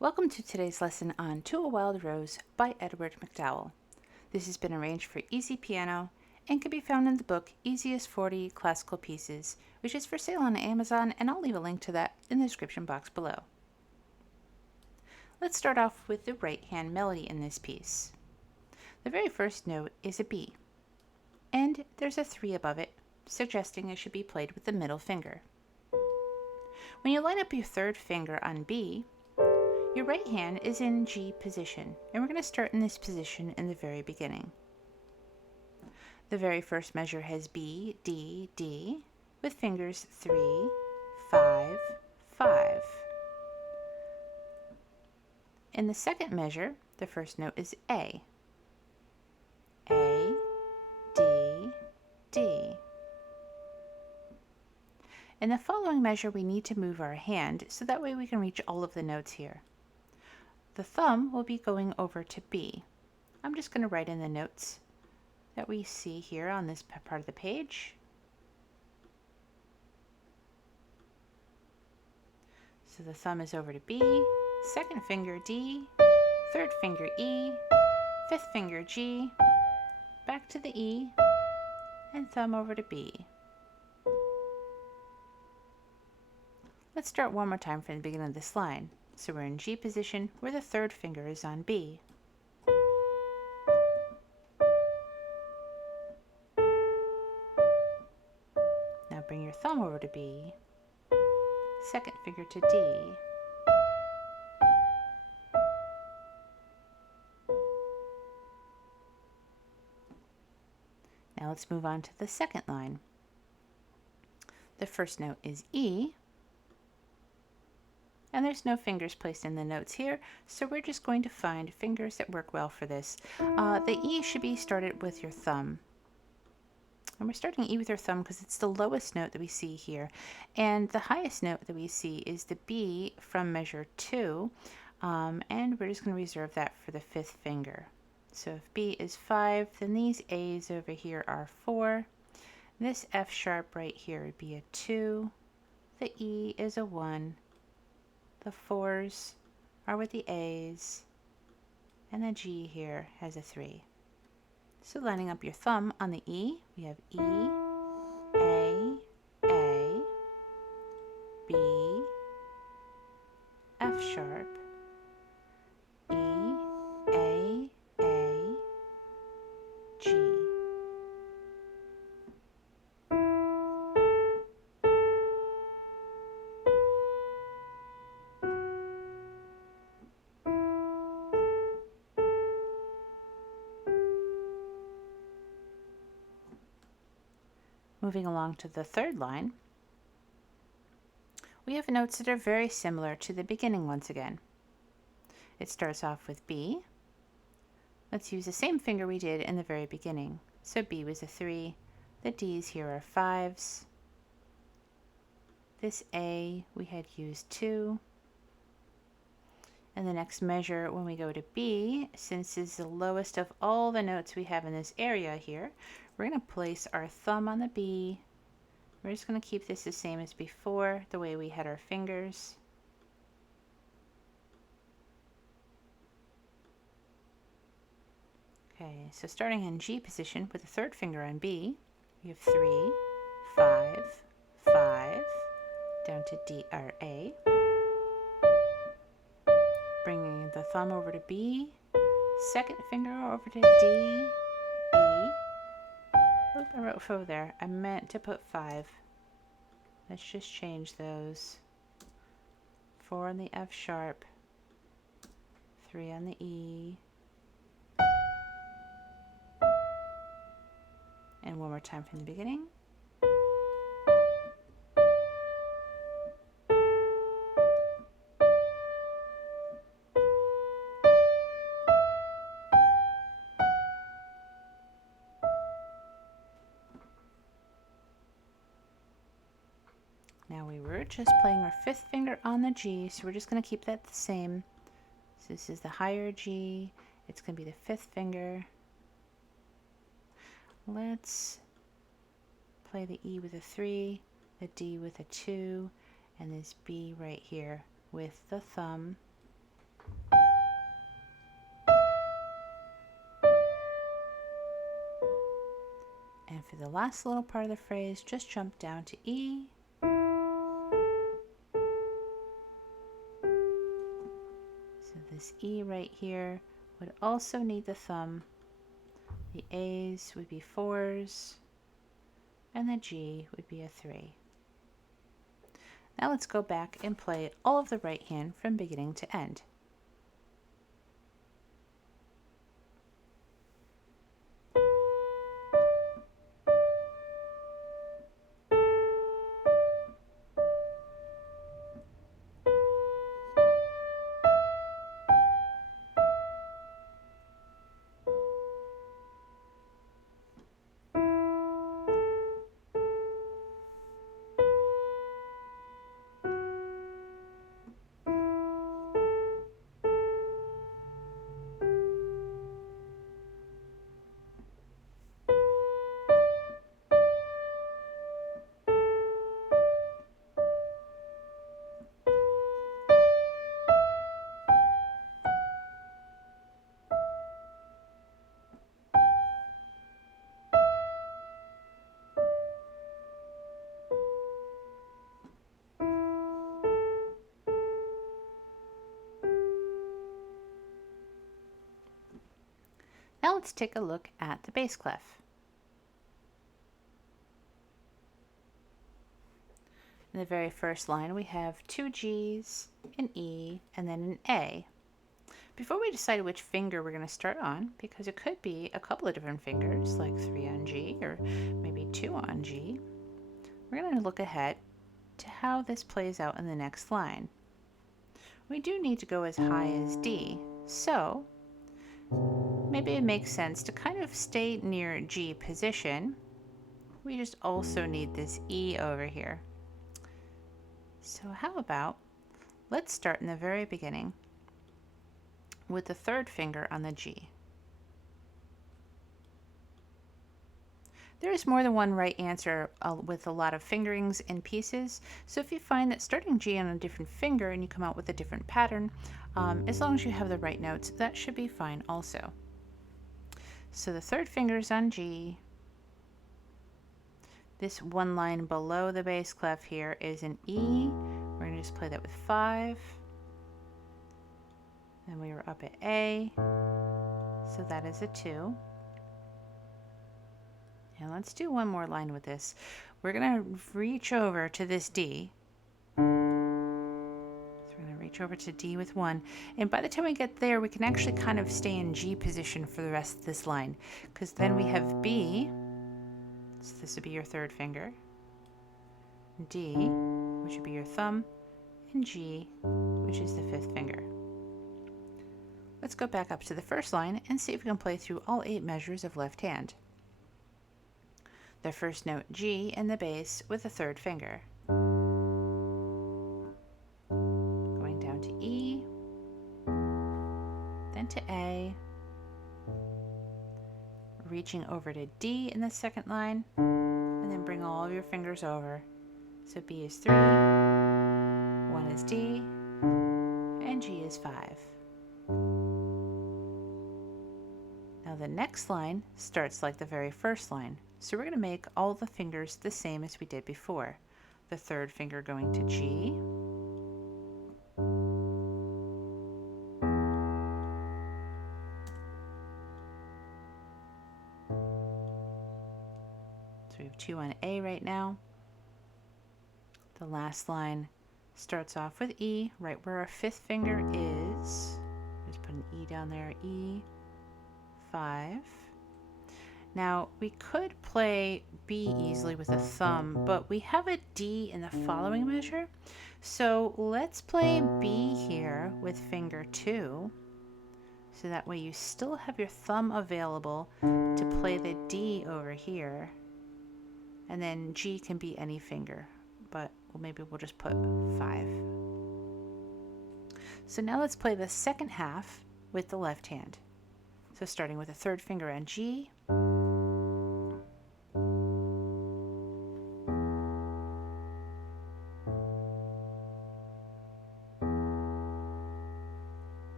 Welcome to today's lesson on To a Wild Rose by Edward Macdowell. This has been arranged for easy piano and can be found in the book Easiest 40 Classical Pieces, which is for sale on Amazon, and I'll leave a link to that in the description box below. Let's start off with the right hand melody in this piece. The very first note is a B, and there's a 3 above it, suggesting it should be played with the middle finger. When you line up your third finger on B, your right hand is in G position, and we're going to start in this position in the very beginning. The very first measure has B, D, D, with fingers 3, 5, 5. In the second measure, the first note is A. A, D, D. In the following measure, we need to move our hand so that way we can reach all of the notes here. The thumb will be going over to B. I'm just going to write in the notes that we see here on this part of the page. So the thumb is over to B, second finger D, third finger E, fifth finger G, back to the E, and thumb over to B. Let's start one more time from the beginning of this line. So we're in G position where the third finger is on B. Now bring your thumb over to B, second finger to D. Now let's move on to the second line. The first note is E, and there's no fingers placed in the notes here, so we're just going to find fingers that work well for this. The E should be started with your thumb. And we're starting E with your thumb because it's the lowest note that we see here. And the highest note that we see is the B from measure 2, and we're just going to reserve that for the fifth finger. So if B is 5, then these A's over here are 4. This F sharp right here would be a 2. The E is a 1. The 4s are with the A's, and the G here has a 3. So lining up your thumb on the E, we have E, A, B, F sharp, E, A, G. Moving along to the third line, we have notes that are very similar to the beginning once again. It starts off with B. Let's use the same finger we did in the very beginning. So B was a 3, the D's here are 5s. This A we had used 2. And the next measure when we go to B, since it's the lowest of all the notes we have in this area here, we're going to place our thumb on the B. We're just going to keep this the same as before, the way we had our fingers. Okay, so starting in G position with the third finger on B, we have 3, 5, 5, down to D or A. Bringing the thumb over to B, second finger over to D, E. Oop, I wrote 4 there. I meant to put 5. Let's just change those. 4 on the F sharp, 3 on the E. And one more time from the beginning. Now we were just playing our fifth finger on the G, so we're just going to keep that the same. So this is the higher G, it's going to be the fifth finger. Let's play the E with a 3, the D with a 2, and this B right here with the thumb. for the last little part of the phrase, just jump down to E. So this E right here would also need the thumb. The A's would be 4s, and the G would be a 3. Now let's go back and play all of the right hand from beginning to end. Now let's take a look at the bass clef. In the very first line, we have 2 G's, an E, and then an A. Before we decide which finger we're going to start on, because it could be a couple of different fingers, like 3 on G or maybe 2 on G, we're going to look ahead to how this plays out in the next line. We do need to go as high as D, so maybe it makes sense to kind of stay near G position. We just also need this E over here. So how about, let's start in the very beginning with the 3rd finger on the G. There is more than one right answer with a lot of fingerings and pieces, so if you find that starting G on a different finger and you come out with a different pattern, as long as you have the right notes, that should be fine also. So the 3rd finger is on G. This one line below the bass clef here is an E. We're going to just play that with 5. Then we were up at A, so that is a 2. And let's do one more line with this. We're going to reach over to this D. So we're going to reach over to D with 1. And by the time we get there, we can actually kind of stay in G position for the rest of this line, because then we have B. So this would be your 3rd finger. D, which would be your thumb, and G, which is the 5th finger. Let's go back up to the first line and see if we can play through all 8 measures of left hand. The first note G in the bass with the 3rd finger. Going down to E, then to A, reaching over to D in the 2nd line, and then bring all of your fingers over. So B is 3, 1 is D, and G is 5. Now the next line starts like the very first line. So we're going to make all the fingers the same as we did before. The 3rd finger going to G, so we have 2 on A right now. The last line starts off with E, right where our 5th finger is. Just put an E down there, E, 5. Now, we could play B easily with a thumb, but we have a D in the following measure. So let's play B here with finger 2. So that way you still have your thumb available to play the D over here. And then G can be any finger, but maybe we'll just put 5. So now let's play the 2nd half with the left hand. So starting with the 3rd finger on G,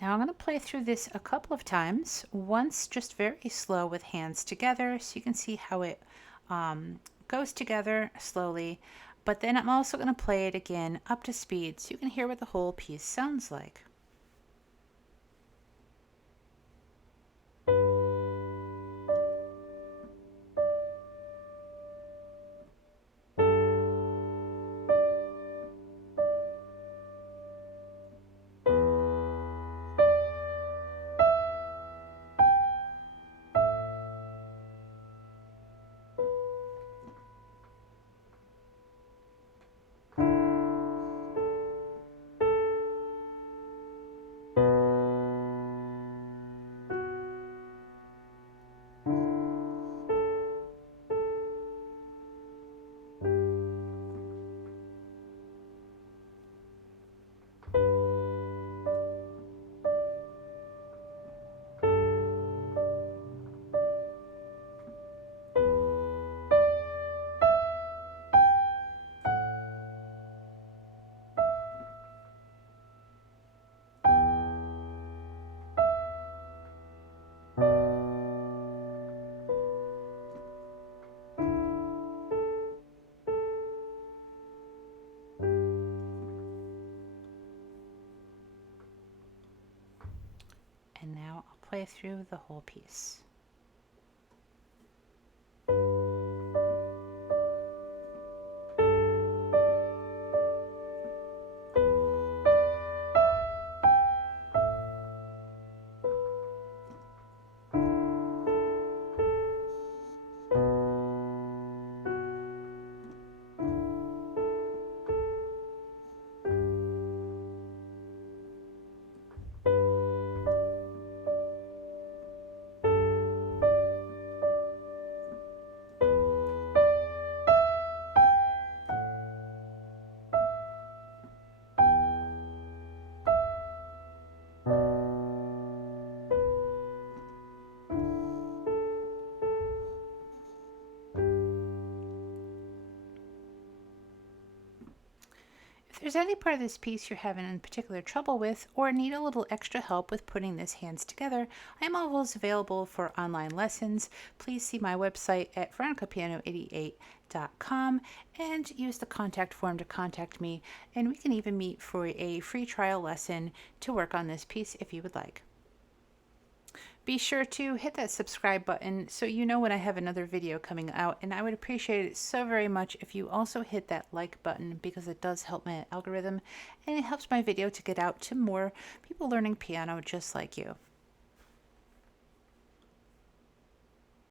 Now I'm going to play through this a couple of times, once just very slow with hands together so you can see how it goes together slowly, but then I'm also going to play it again up to speed so you can hear what the whole piece sounds like. And now I'll play through the whole piece. If there's any part of this piece you're having in particular trouble with or need a little extra help with putting this hands together, I am always available for online lessons. Please see my website at veronicapiano88.com and use the contact form to contact me, and we can even meet for a free trial lesson to work on this piece if you would like. Be sure to hit that subscribe button so you know when I have another video coming out, and I would appreciate it so very much if you also hit that like button because it does help my algorithm and it helps my video to get out to more people learning piano just like you.